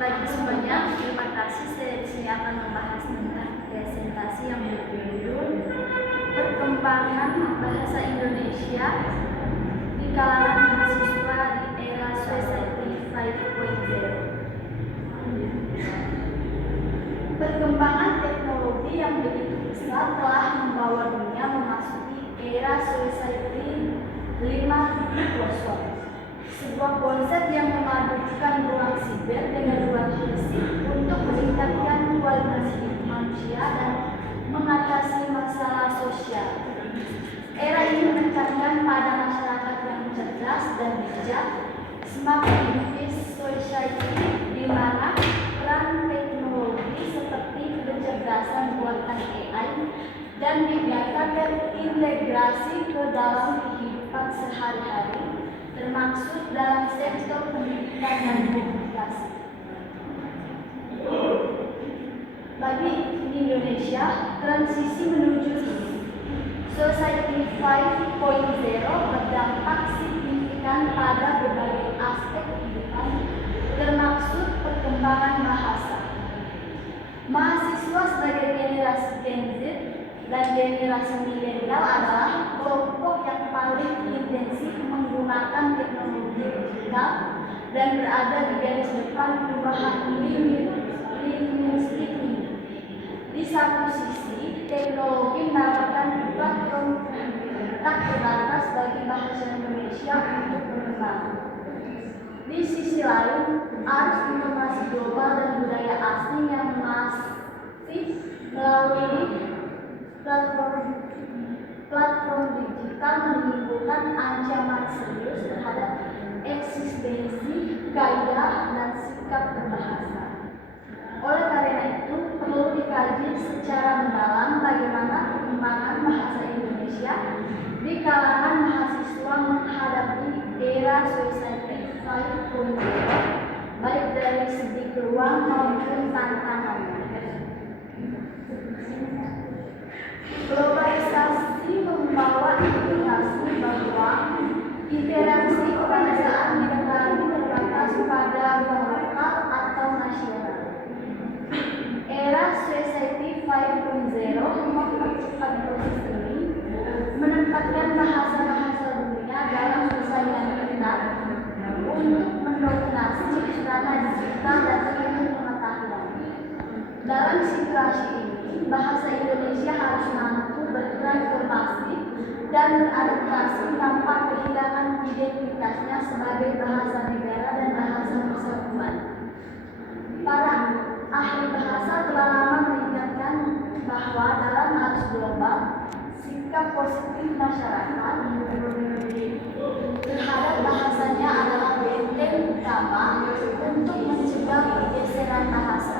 bagi semuanya, terima kasih. Saya akan membahas tentang presentasi yang berjudul Perkembangan Bahasa Indonesia di kalangan mahasiswa di era Society 5.0. Perkembangan teknologi yang begitu besar telah membawa dunia memasuki era Society 5.0. Sebuah konsep yang memadukan ruang siber dengan ruang fisik untuk meningkatkan kualitas hidup manusia dan mengatasi masalah sosial. Era ini menekankan pada masyarakat yang cerdas dan bijak, semakin edukasi society di mana peran teknologi seperti kecerdasan buatan AI dan big data terintegrasi ke dalam kehidupan sehari-hari, termasuk dalam sektor pendidikan dan komunikasi. Bagi Indonesia, transisi menuju Society 5.0 berdampak signifikan pada berbagai aspek kehidupan, termasuk perkembangan bahasa. Mahasiswa sebagai generasi Gen Z dan generasi milenial adalah kelompok yang paling intensif menggunakan teknologi digital dan berada di garis depan perubahan linguistik ini. Di satu sisi, teknologi menawarkan platform tak terbatas bagi bahasa Indonesia untuk berkembang. Di sisi lain, arus informasi global dan budaya asing yang masif melalui platform digital menimbulkan ancaman serius terhadap eksistensi, kaidah, dan sikap berbahasa. Oleh karena itu, perlu dikaji secara mendalam bagaimana perkembangan bahasa Indonesia di kalangan mahasiswa menghadapi era Society 5.0, baik dari segi peluang maupun tantangannya. Globalisasi membawa implikasi bahwa interaksi kebahasaan tidak lagi terbatas pada ruang lokal atau nasional. Era Society 5.0 mempercepat proses ini, menempatkan bahasa-bahasa dunia dalam persaingan ketat untuk mendominasi sarana digital dan ilmu pengetahuan. Dalam situasi ini, bahasa Indonesia harus mampu bertransformasi dan beradaptasi tanpa kehilangan identitasnya sebagai bahasa negara dan bahasa persatuan. Para ahli bahasa telah lama mengingatkan bahwa dalam arus global, sikap positif masyarakat terhadap bahasanya adalah benteng utama untuk mencegah pergeseran bahasa.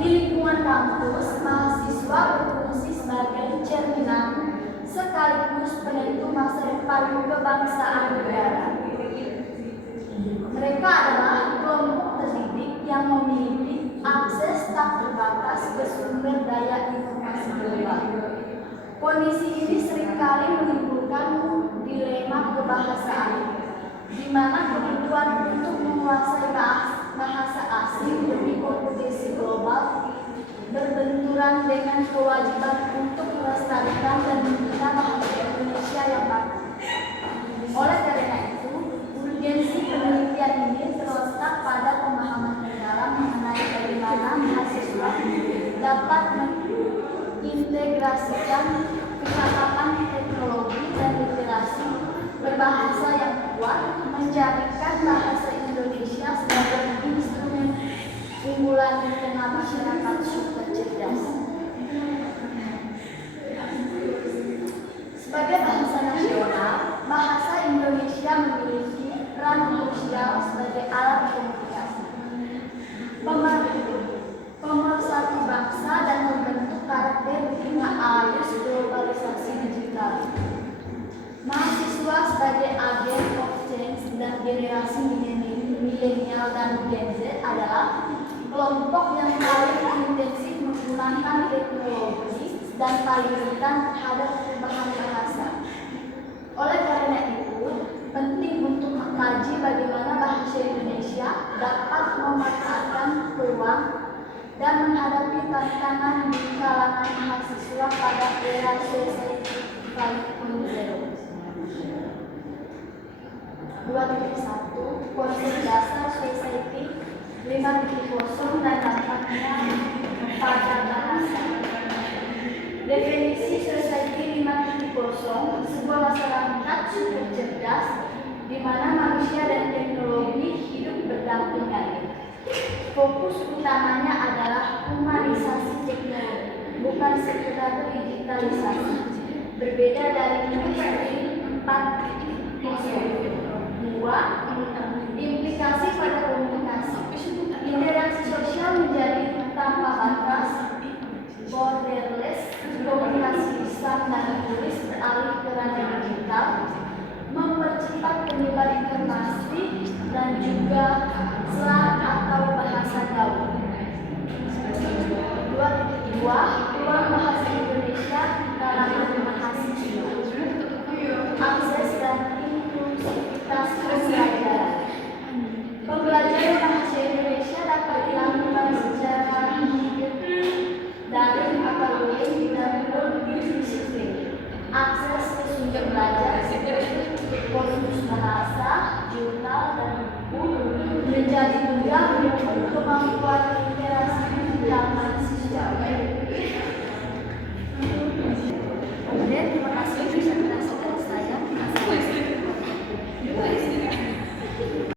Di lingkungan kampus, mahasiswa berfungsi sebagai cerminan sekaligus penentu masa depan kebangsaan negara. Mereka adalah kelompok terdidik yang memiliki akses tak terbatas ke sumber daya informasi global. Kondisi ini seringkali menimbulkan dilema kebahasaan, di mana kebutuhan untuk menguasai bahasa asing demi kompetisi global berbenturan dengan kewajiban untuk melestarikan dan membina bahasa Indonesia yang baku. Oleh karena itu, urgensi penelitian ini terletak pada pemahaman mendalam mengenai bagaimana mahasiswa dapat mengintegrasikan kecakapan teknologi dan literasi berbahasa yang kuat, menjadikan bahasa Indonesia sebagai instrumen unggulan di tengah masyarakat super cerdas. Sebagai bahasa nasional, bahasa Indonesia memiliki peran krusial sebagai alat komunikasi, pemersatu bangsa dan membentuk karakter di tengah arus globalisasi digital. Mahasiswa sebagai agen of change dan generasi milenial dan Gen Z adalah kelompok yang paling intensif menggunakan teknologi dan paling rentan terhadap perubahan bahasa. Oleh karena itu, penting untuk mengkaji mengkaji bagaimana bahasa Indonesia dapat memanfaatkan peluang dan menghadapi tantangan di kalangan mahasiswa pada era Society 5.0. 2.1 Konsep dasar Society 5.0 dan dampaknya pada bahasa. Definisi Society 5.0, sebuah masyarakat super cerdas di mana manusia dan teknologi hidup berdampingan. Fokus utamanya adalah humanisasi teknologi, bukan sekedar digitalisasi. Berbeda dari industri 4.0. 2. Implikasi pada komunikasi. Interaksi sosial menjadi tanpa batas, borderless, komunikasi lisan dan tulis beralih ke ranah digital, mempercepat penyebar informasi dan juga slang atau bahasa gaul. 2.2 Peluang bahasa Indonesia kalangan mahasiswa. Akses dan inklusivitas pembelajaran. Pembelajaran bahasa Indonesia dapat dilakukan secara daring atau luring dan multidisiplin. Akses ke sumber belajar seperti kursus bahasa, jurnal, dan buku menjadi mudah untuk kemampuan